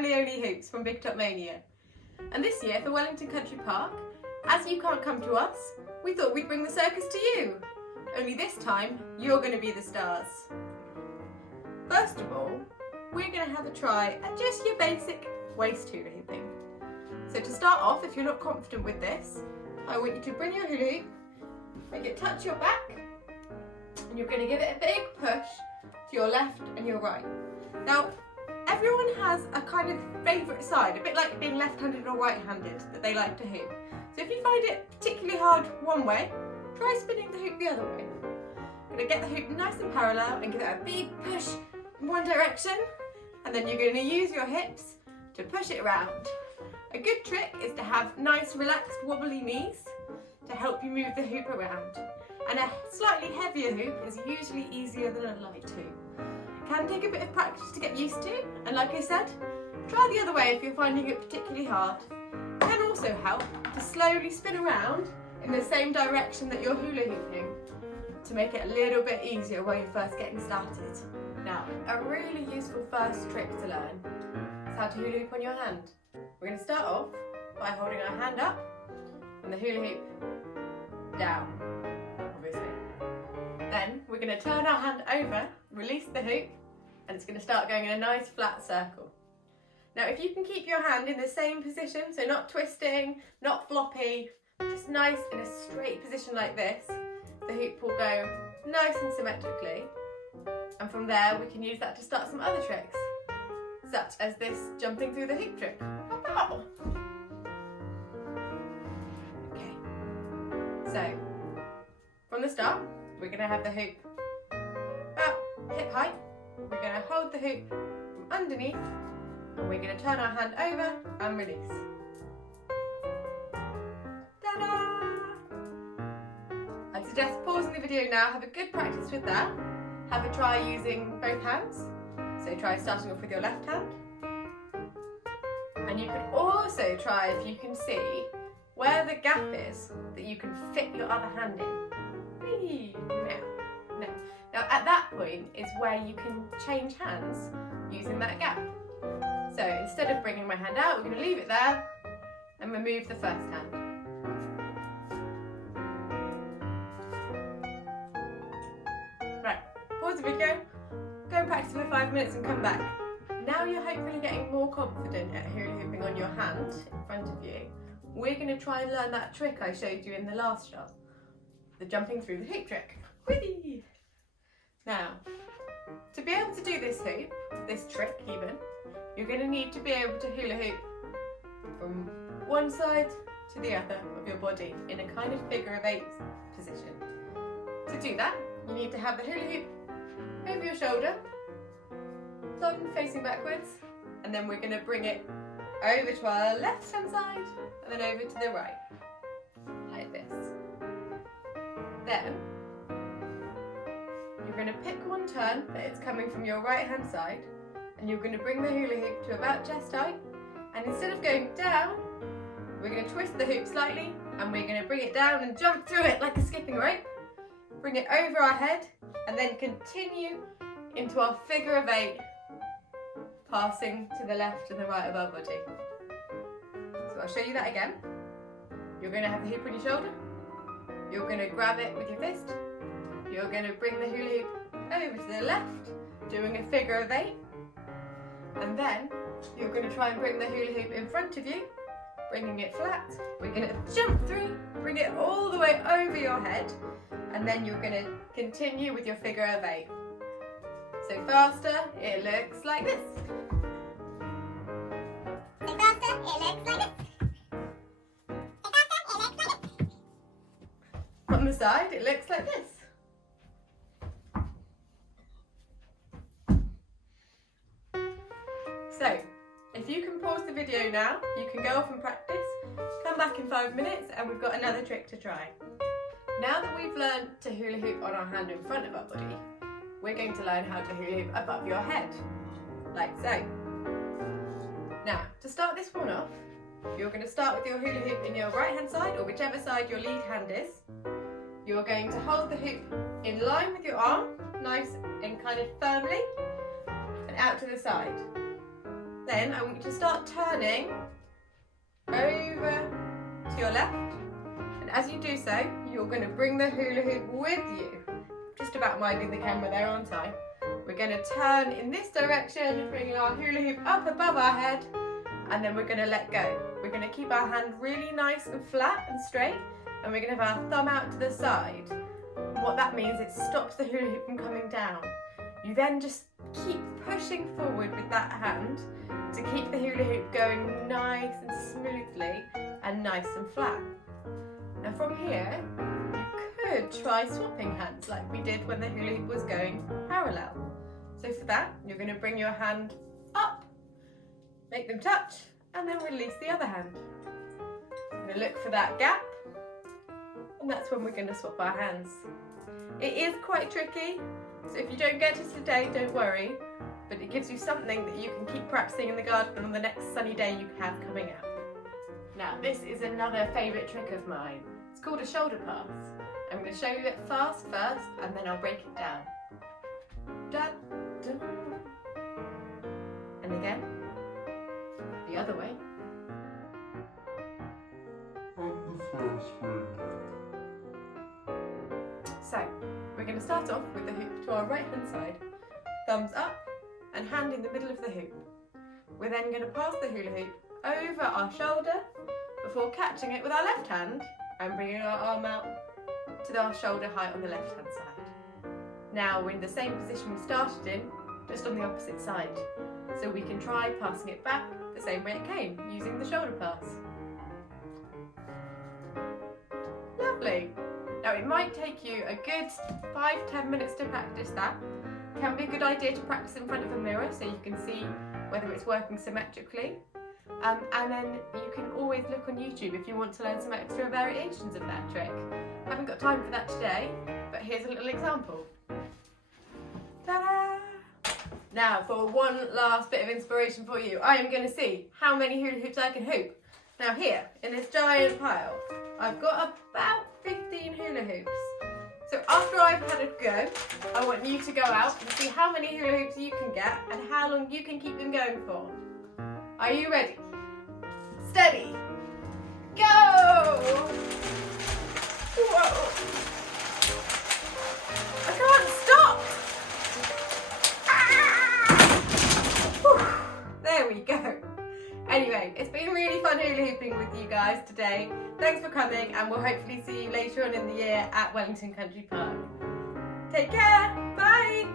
and Leonie hoops from Big Top Mania. And this year for Wellington Country Park, as you can't come to us, we thought we'd bring the circus to you. Only this time, you're going to be the stars. First of all, we're going to have a try at just your basic waist hula hooping. So to start off, if you're not confident with this, I want you to bring your hula hoop, make it touch your back, and you're going to give it a big push to your left and your right. Now, everyone has a kind of favourite side, a bit like being left-handed or right-handed, that they like to hoop. So if you find it particularly hard one way, try spinning the hoop the other way. You're going to get the hoop nice and parallel and give it a big push in one direction, and then you're going to use your hips to push it around. A good trick is to have nice, relaxed, wobbly knees to help you move the hoop around. And a slightly heavier hoop is usually easier than a light hoop. It can take a bit of practice to get used to, and like I said, try the other way if you're finding it particularly hard. It can also help to slowly spin around in the same direction that you're hula hooping to make it a little bit easier when you're first getting started. Now, a really useful first trick to learn is how to hula hoop on your hand. We're going to start off by holding our hand up and the hula hoop down, obviously. Then we're going to turn our hand over, release the hoop, and it's going to start going in a nice flat circle. Now if you can keep your hand in the same position, so not twisting, not floppy, just nice in a straight position like this, the hoop will go nice and symmetrically. And from there we can use that to start some other tricks, such as this jumping through the hoop trick. Pow! Okay, so from the start we're going to have the hoop about hip height. We're going to hold the hoop from underneath and we're going to turn our hand over and release. Ta-da! I'd suggest pausing the video now, have a good practice with that. Have a try using both hands. So try starting off with your left hand. And you can also try, if you can see, where the gap is that you can fit your other hand in. Whee! No. Now at that point is where you can change hands using that gap. So instead of bringing my hand out, we're going to leave it there and remove the first hand. Right, pause the video, go and practice for 5 minutes and come back. Now you're hopefully getting more confident at hula hooping on your hand in front of you. We're going to try and learn that trick I showed you in the last shot, the jumping through the hoop trick. Whee! Now, to be able to do this hoop, this trick even, you're going to need to be able to hula hoop from one side to the other of your body in a kind of figure of 8 position. To do that, you need to have the hula hoop over your shoulder, thumb facing backwards, and then we're going to bring it over to our left hand side and then over to the right, like this. Then, you're going to pick one turn that it's coming from your right hand side, and you're going to bring the hula hoop to about chest height, and instead of going down, we're going to twist the hoop slightly and we're going to bring it down and jump through it like a skipping rope, bring it over our head and then continue into our figure of 8, passing to the left and the right of our body. So I'll show you that again. You're going to have the hoop on your shoulder, you're going to grab it with your fist, you're going to bring the hula hoop over to the left, doing a figure of 8, and then you're going to try and bring the hula hoop in front of you, bringing it flat. We're going to jump through, bring it all the way over your head, and then you're going to continue with your figure of 8. So faster, it looks like this. So faster, it looks like this. So faster, it looks like this. From the side, it looks like this. So, if you can pause the video now, you can go off and practice, come back in 5 minutes and we've got another trick to try. Now that we've learned to hula hoop on our hand in front of our body, we're going to learn how to hula hoop above your head, like so. Now, to start this one off, you're going to start with your hula hoop in your right hand side, or whichever side your lead hand is. You're going to hold the hoop in line with your arm, nice and kind of firmly, and out to the side. Then I want you to start turning over to your left. And as you do so, you're going to bring the hula hoop with you. Just about minding the camera there, aren't I? We're going to turn in this direction, bringing our hula hoop up above our head, and then we're going to let go. We're going to keep our hand really nice and flat and straight, and we're going to have our thumb out to the side. And what that means, it stops the hula hoop from coming down. You then just keep pushing forward with that hand to keep the hula hoop going nice and smoothly and nice and flat. Now from here, you could try swapping hands like we did when the hula hoop was going parallel. So for that, you're going to bring your hand up, make them touch, and then release the other hand. We're going to look for that gap, and that's when we're going to swap our hands. It is quite tricky, so if you don't get it today, don't worry, but it gives you something that you can keep practicing in the garden on the next sunny day you have coming up. Now this is another favourite trick of mine. It's called a shoulder pass. I'm going to show you it fast first, and then I'll break it down. Dun, dun. And again, the other way. So, we're going to start off with the hoop to our right hand side, thumbs up and hand in the middle of the hoop. We're then going to pass the hula hoop over our shoulder before catching it with our left hand and bringing our arm out to our shoulder height on the left hand side. Now we're in the same position we started in, just on the opposite side. So we can try passing it back the same way it came, using the shoulder pass. Lovely. Now it might take you a good 5-10 minutes to practice that. It can be a good idea to practice in front of a mirror so you can see whether it's working symmetrically. And then you can always look on YouTube if you want to learn some extra variations of that trick. I haven't got time for that today, but here's a little example. Ta-da! Now for one last bit of inspiration for you, I am going to see how many hula hoops I can hoop. Now here, in this giant pile, I've got about 15 hula hoops. So after I've had a go, I want you to go out and see how many hula hoops you can get and how long you can keep them going for. Are you ready? Steady. Go! Whoa! I can't stop! Ah! Whew. There we go. Anyway, it's been really fun hula hooping with you guys today. Thanks for coming, and we'll hopefully see you later on in the year at Wellington Country Park. Take care. Bye.